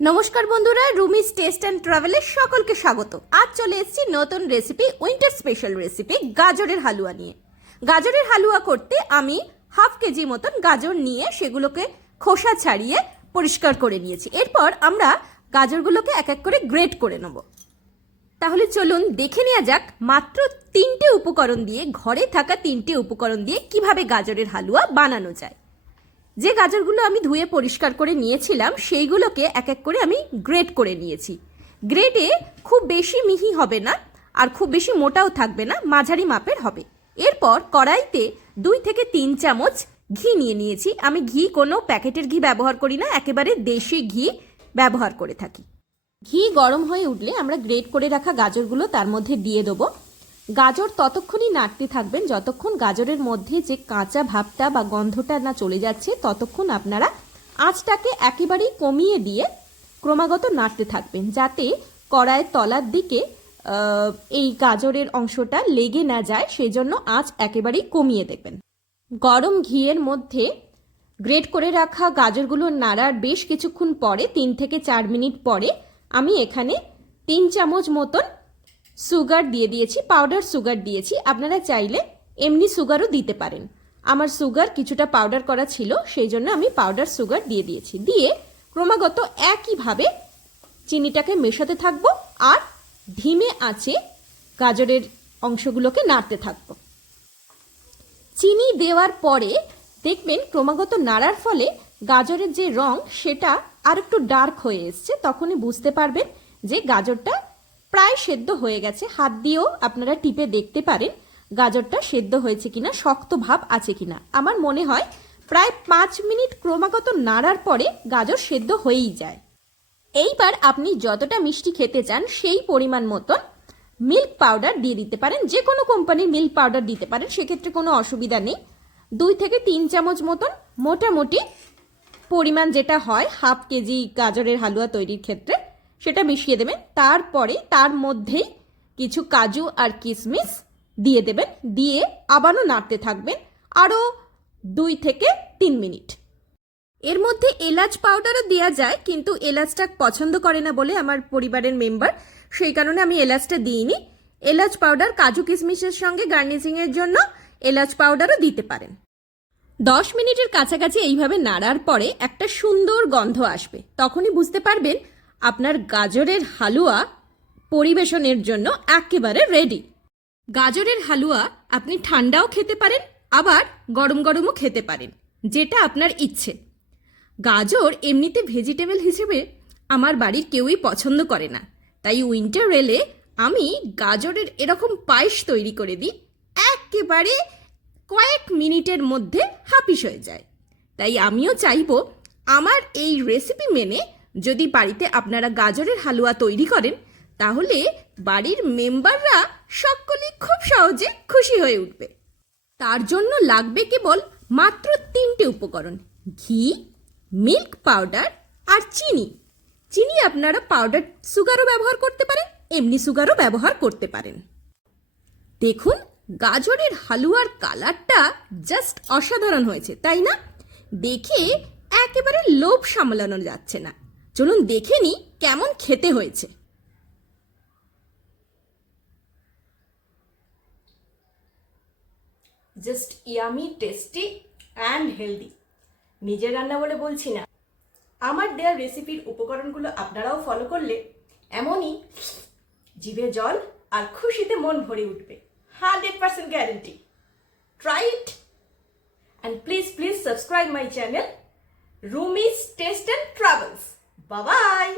নমস্কার বন্ধুরা, রুমিস test and ট্রাভেলের সকলকে স্বাগত। আজ চলে এসেছি নতুন রেসিপি, উইন্টার স্পেশাল রেসিপি গাজরের হালুয়া নিয়ে। গাজরের হালুয়া করতে আমি হাফ কেজি মতন গাজর নিয়ে সেগুলোকে খোসা ছাড়িয়ে পরিষ্কার করে নিয়েছি। এরপর আমরা গাজরগুলোকে এক এক করে গ্রেট করে নেব। তাহলে চলুন দেখে নেওয়া যাক মাত্র তিনটে উপকরণ দিয়ে, ঘরে থাকা তিনটে উপকরণ দিয়ে কিভাবে গাজরের হালুয়া বানানো যায়। যে গাজরগুলো আমি ধুয়ে পরিষ্কার করে নিয়েছিলাম সেইগুলোকে এক এক করে আমি গ্রেট করে নিয়েছি। গ্রেটে খুব বেশি মিহি হবে না আর খুব বেশি মোটাও থাকবে না, মাঝারি মাপের হবে। এরপর কড়াইতে 2 থেকে 3 চামচ ঘি নিয়ে নিয়েছি। আমি ঘি কোনো প্যাকেটের ঘি ব্যবহার করি না, একেবারে দেশি ঘি ব্যবহার করে থাকি। ঘি গরম হয়ে উঠলে আমরা গ্রেট করে রাখা গাজরগুলো তার মধ্যে দিয়ে দেবো। গাজর ততক্ষণই নাড়তে থাকবেন যতক্ষণ গাজরের মধ্যে যে কাঁচা ভাবটা বা গন্ধটা না চলে যাচ্ছে, ততক্ষণ আপনারা আঁচটাকে একেবারেই কমিয়ে দিয়ে ক্রমাগত নাড়তে থাকবেন, যাতে কড়াইয়ের তলার দিকে এই গাজরের অংশটা লেগে না যায়। সেই জন্য আঁচ একেবারেই কমিয়ে দেবেন। গরম ঘিয়ের মধ্যে গ্রেট করে রাখা গাজরগুলো নাড়ার বেশ কিছুক্ষণ পরে, 3 থেকে 4 মিনিট পরে, আমি এখানে 3 চামচ মতন সুগার দিয়ে দিয়েছি, পাউডার সুগার দিয়েছি। আপনারা চাইলে এমনি সুগারও দিতে পারেন। আমার সুগার কিছুটা পাউডার করা ছিল, সেই জন্য আমি পাউডার সুগার দিয়ে দিয়েছি। দিয়ে ক্রমাগত একইভাবে চিনিটাকে মেশাতে থাকবো আর ধিমে আঁচে গাজরের অংশগুলোকে নাড়তে থাকবো। চিনি দেওয়ার পরে দেখবেন ক্রমাগত নাড়ার ফলে গাজরের যে রং সেটা আর একটু ডার্ক হয়ে এসছে। তখনই বুঝতে পারবেন যে গাজরটা প্রায় সেদ্ধ হয়ে গেছে। হাত দিয়েও আপনারা টিপে দেখতে পারেন গাজরটা সেদ্ধ হয়েছে কিনা, শক্ত ভাব আছে কিনা। আমার মনে হয় প্রায় 5 মিনিট ক্রমাগত নাড়ার পরে গাজর সেদ্ধ হয়েই যায়। এইবার আপনি যতটা মিষ্টি খেতে চান সেই পরিমাণ মতন মিল্ক পাউডার দিয়ে দিতে পারেন। যে কোনো কোম্পানির মিল্ক পাউডার দিতে পারেন, সেক্ষেত্রে কোনো অসুবিধা নেই। 2 থেকে 3 চামচ মতন মোটামুটি পরিমাণ যেটা হয় হাফ কেজি গাজরের হালুয়া তৈরির ক্ষেত্রে, সেটা মিশিয়ে দেবেন। তারপরে তার মধ্যেই কিছু কাজু আর কিশমিশ দিয়ে দেবেন, দিয়ে আবারও নাড়তে থাকবেন আরও 2 থেকে 3 মিনিট। এর মধ্যে এলাচ পাউডারও দেওয়া যায়, কিন্তু এলাচটা পছন্দ করে না বলে আমার পরিবারের মেম্বার, সেই কারণে আমি এলাচটা দিইনি। এলাচ পাউডার কাজু কিশমিশের সঙ্গে গার্নিশিংয়ের জন্য এলাচ পাউডারও দিতে পারেন। 10 মিনিটের কাছাকাছি এইভাবে নাড়ার পরে একটা সুন্দর গন্ধ আসবে। তখনই বুঝতে পারবেন আপনার গাজরের হালুয়া পরিবেশনের জন্য একেবারে রেডি। গাজরের হালুয়া আপনি ঠান্ডাও খেতে পারেন, আবার গরম গরমও খেতে পারেন, যেটা আপনার ইচ্ছে। গাজর এমনিতে ভেজিটেবল হিসেবে আমার বাড়ির কেউই পছন্দ করে না, তাই উইন্টার এলে আমি গাজরের এরকম পায়েস তৈরি করে দিই, একেবারে কয়েক মিনিটের মধ্যে হাপিস হয়ে যায়। তাই আমিও চাইবো আমার এই রেসিপি মেনে যদি বাড়িতে আপনারা গাজরের হালুয়া তৈরি করেন, তাহলে বাড়ির মেম্বাররা সকলেই খুব সহজে খুশি হয়ে উঠবে। তার জন্য লাগবে কেবল মাত্র 3টে উপকরণ: ঘি, মিল্ক পাউডার আর চিনি। চিনি আপনারা পাউডার সুগারও ব্যবহার করতে পারেন, এমনি সুগারও ব্যবহার করতে পারেন। দেখুন গাজরের হালুয়ার কালারটা জাস্ট অসাধারণ হয়েছে, তাই না? দেখে একেবারে লোভ সামলানো যাচ্ছে না। চলুন দেখে নিই কেমন খেতে হয়েছে। Just yummy, tasty and healthy. নিজের রান্না বলে বলছি না, আমার দেওয়া রেসিপির উপকরণগুলো আপনারাও ফলো করলে এমনই জিভে জল আর খুশিতে মন ভরে উঠবে। 100% guarantee. Try it and please subscribe my channel, Rumi's Taste and Travels. Bye bye.